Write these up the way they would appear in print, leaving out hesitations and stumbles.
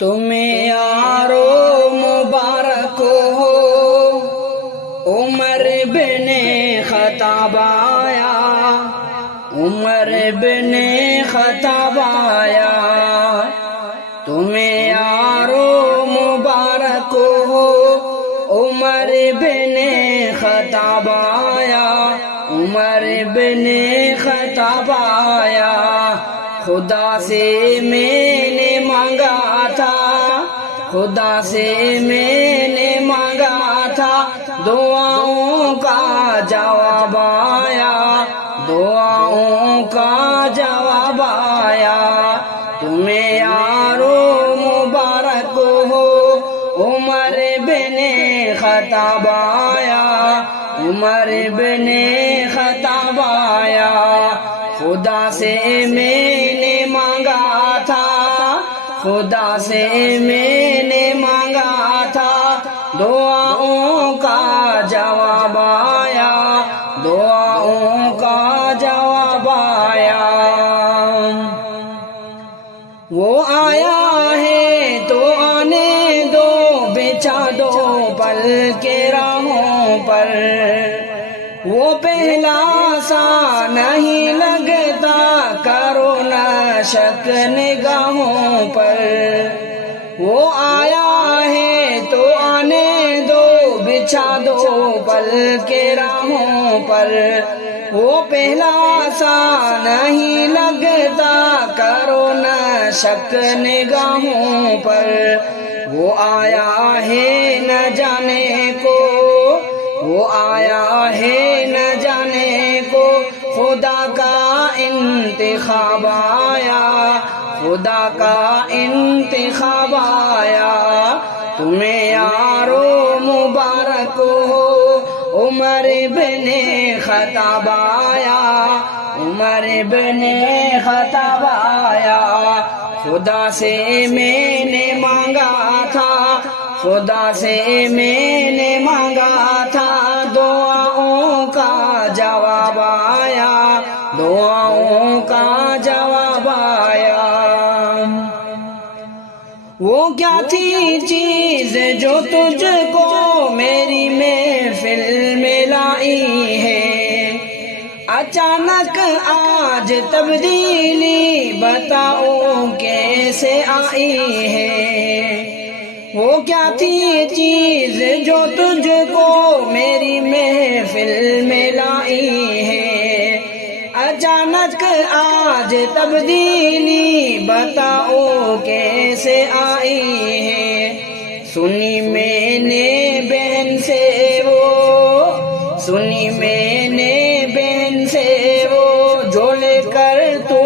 تمہیں یارو مبارک ہو، عمر بن خطاب آیا، عمر بن خطاب آیا۔ تمہیں یارو مبارک ہو، عمر بن خطاب آیا، عمر بن خطاب آیا۔ خدا سے میں نے مانگا تھا، خدا سے میں نے مانگا تھا، دعاؤں کا جواب آیا، دعاؤں کا جواب آیا۔ تمہیں یارو مبارک ہو، عمر بن خطاب آیا، عمر بن خطاب آیا۔ خدا سے میں نے مانگا تھا، خدا سے میں نے مانگا تھا، دعاؤں کا جواب آیا، دعاؤں کا جواب آیا۔ وہ آیا ہے تو آنے دو، بچھا دو پل کے راہوں پر، وہ پہلا سا نہیں لگتا، کرو نہ شک نگاہوں پر۔ وہ آیا ہے تو آنے دو، بچھا دو پل کے راہوں پر، وہ پہلا سا نہیں لگتا، کرو نہ شک نگاہوں پر۔ وہ آیا ہے نہ جانے کو، وہ آیا ہے نہ جانے کو، خدا کا انتخاب آیا، خدا کا انتخاب آیا۔ تمہیں یارو مبارک ہو، عمر بن خطاب آیا، عمر بن خطاب آیا۔ خدا سے میں نے مانگا تھا، خدا سے میں نے مانگا تھا، دعاؤں کا جواب آیا، دعاؤں کا جواب آیا۔ وہ کیا تھی چیز جو تجھ کو میری محفل میں لائی ہے، اچانک آج تبدیلی بتاؤ کیسے آئی ہے۔ وہ کیا تھی چیز جو تجھ کو میری محفل میں لائی ہے، اچانک آج تبدیلی بتاؤ کیسے آئی ہے۔ سنی میں نے بہن سے وہ، سنی میں نے بہن سے وہ، جو لے کر تو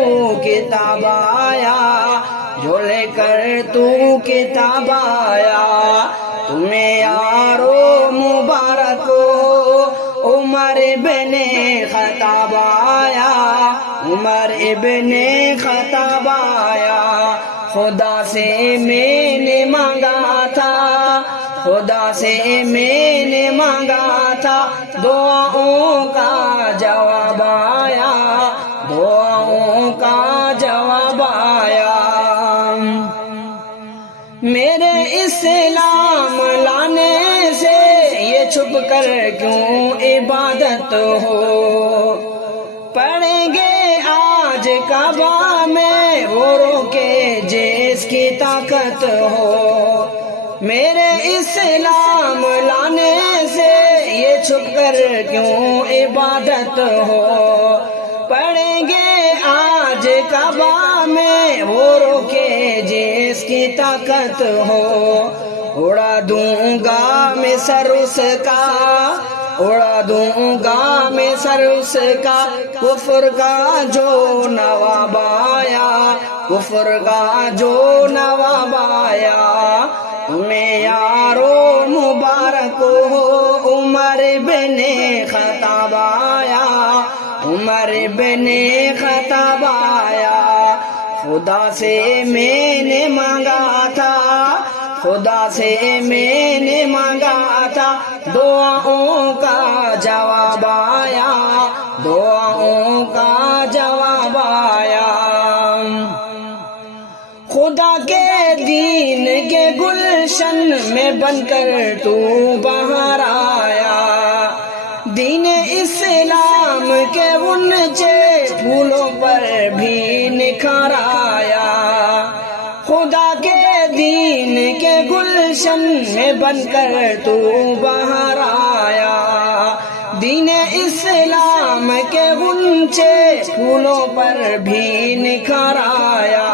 کتاب آیا، جو لے کر تو کتاب آیا۔ تمہیں یارو مبارک ہو، عمر بن خطاب آیا، عمر ابن خطاب آیا۔ خدا سے میں نے مانگا تھا، خدا سے میں نے مانگا تھا، دعاؤں کا جواب آیا، دعاؤں کا جواب آیا۔ میرے اسلام لانے سے یہ چھپ کر کیوں عبادت ہو، پڑھیں گے آج کعبہ میں وہ روکے جس کی طاقت ہو۔ میرے اسلام لانے سے یہ چھپ کر کیوں عبادت ہو، پڑھیں گے آج کعبہ میں وہ روکے جس کی طاقت ہو۔ اڑا دوں گا میں سر اس کا، اڑا دوں گا میں سر اس کا، کفر کا جو نواب آیا، کفر کا جو نواب آیا۔ تمہیں یارو مبارک ہو، عمر بن خطاب آیا، عمر بن خطاب آیا۔ خدا سے میں نے مانگا تھا، خدا سے میں نے مانگا تھا، دعاؤں کا جواب آیا، دعاؤں کا جواب آیا۔ خدا کے دین کے گلشن میں بن کر تو باہر آیا، دین اسلام کے اونچے پھولوں پر بھی نکھار آیا، خدا کے دین کے گلشن میں بن کر تو باہر آیا، دین اسلام کے اونچے پھولوں پر بھی نکھار آیا،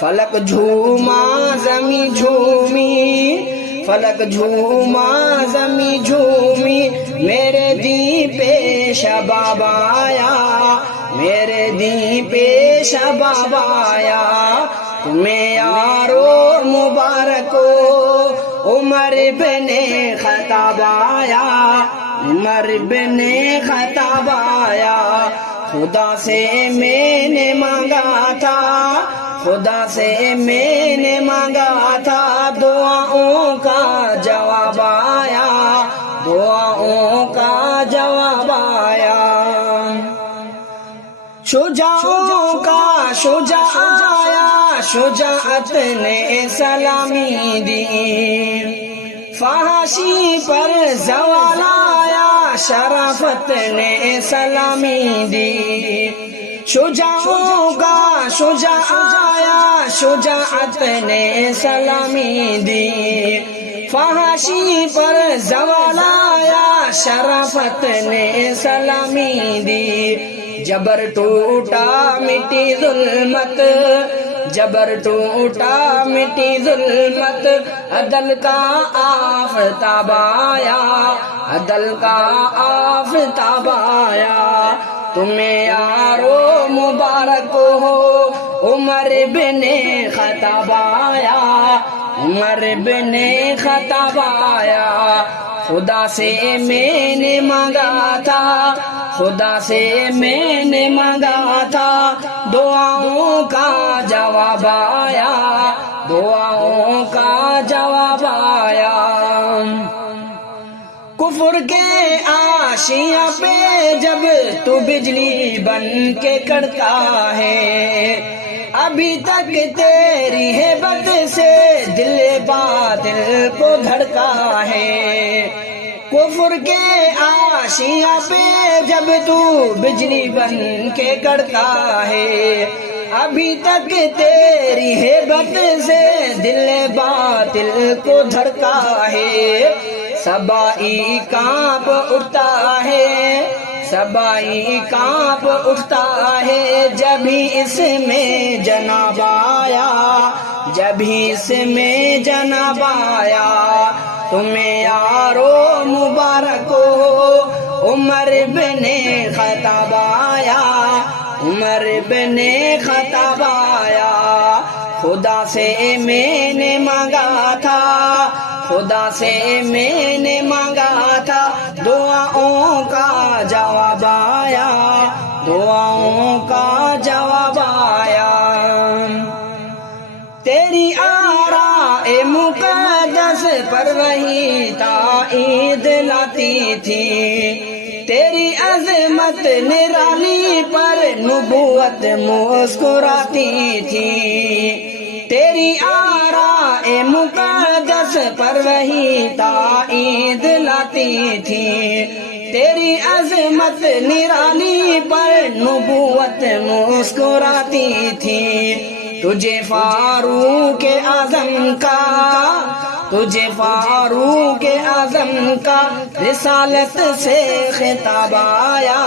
فلک جھوما زمیں جھومی، فلک جھوما زمیں جھومی، میرے دین پہ شباب آیا، میرے دین پہ شباب آیا، تمہیں یارو مبارک ہو عمر بن خطاب آیا، عمر بن خطاب آیا، خدا سے میں نے مانگا تھا، خدا سے میں نے مانگا تھا، دعاؤں کا جواب آیا، دعاؤں کا جواب آیا، شجاعوں کا شجاع آیا، شجاعت نے سلامی دی، فحاشی پر زوال آیا، شرافت نے سلامی دی، شجاعوں کا شجاع آیا، شجاعت نے سلامی دی، فحاشی پر زوال آیا، شرافت نے سلامی دی، جبر ٹوٹا مٹی ظلمت، جبر ٹوٹا مٹی ظلمت، عدل کا آفتاب آیا، عدل کا آفتاب آیا، تمہیں یارو مبارک ہو عمر بن خطاب آیا، عمر بن خطاب آیا، خدا سے میں نے مانگا تھا، خدا سے میں نے مانگا تھا، دعاؤں کا جواب آیا، دعاؤں کا جواب آیا، کفر کے آشیاں پہ جب تو بجلی بن کے کڑکا ہے، ابھی تک تیری ہیبت سے دل باطل کو دھڑکا ہے، کفر کے آشیاں پہ جب تو بجلی بن کے کڑکا ہے، ابھی تک تیری ہیبت سے دل باطل کو دھڑکا ہے، سبائی کانپ اٹھتا ہے، سبائی کانپ اٹھتا ہے، جبھی اس میں جناب آیا، جبھی اس میں جناب آیا، تمہیں یارو مبارک ہو عمر بن خطاب آیا، عمر بن خطاب آیا، خدا سے میں نے مانگا تھا، خدا سے میں نے مانگا تھا، دعاؤں کا جواب آیا، دعاؤں کا جواب آیا، تیری آراء مقدس پر وہی تائید لاتی تھی، تیری عظمت نرالی پر نبوت مسکراتی تھی، تیری آراء مقدس پر وہی تائید لاتی تھی، تیری عظمت نرالی پر نبوت مسکراتی تھی، تجھے فاروق اعظم کا، تجھے فاروق اعظم کا رسالت سے خطاب آیا،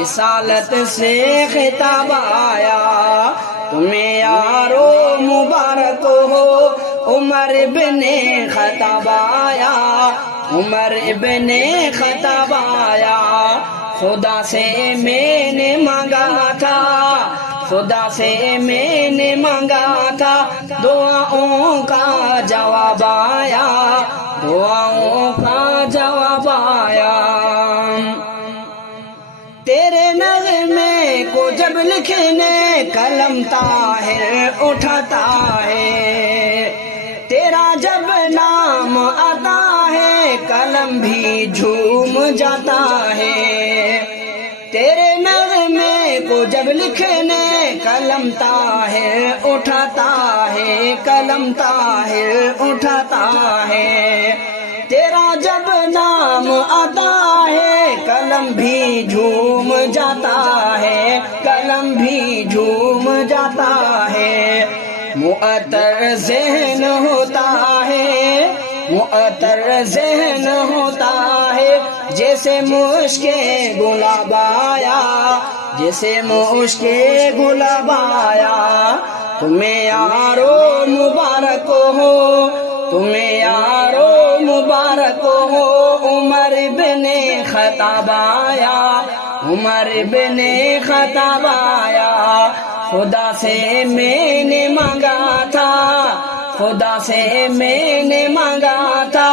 رسالت سے خطاب آیا، تمہیں یارو مبارک ہو عمر بن خطاب آیا، عمر بن خطاب آیا، خدا سے میں نے مانگا تھا، خدا سے میں نے مانگا تھا، دعاؤں کا جواب آیا، دعاؤں کا جواب آیا، تیرے نغمے کو جب لکھنے قلم طاہر اٹھاتا ہے، تیرا جب نام آتا ہے قلم بھی جھوم جاتا ہے، تیرے نغمے کو جب لکھنے قلم طاہر اٹھاتا ہے، قلم طاہر اٹھاتا ہے، تیرا جب نام آتا ہے قلم بھی جھوم جاتا ہے، قلم بھی جھوم جاتا ہے، معطر ذہن ہوتا ہے، معطر ذہن ہوتا ہے، جیسے مشک گلاب آیا، جیسے مشک گلاب آیا، تمہیں یارو مبارک ہو، تمہیں یارو مبارک ہو، عمر بن خطاب آیا، عمر بن خطاب آیا، خدا سے میں نے مانگا تھا، خدا سے میں نے مانگا تھا،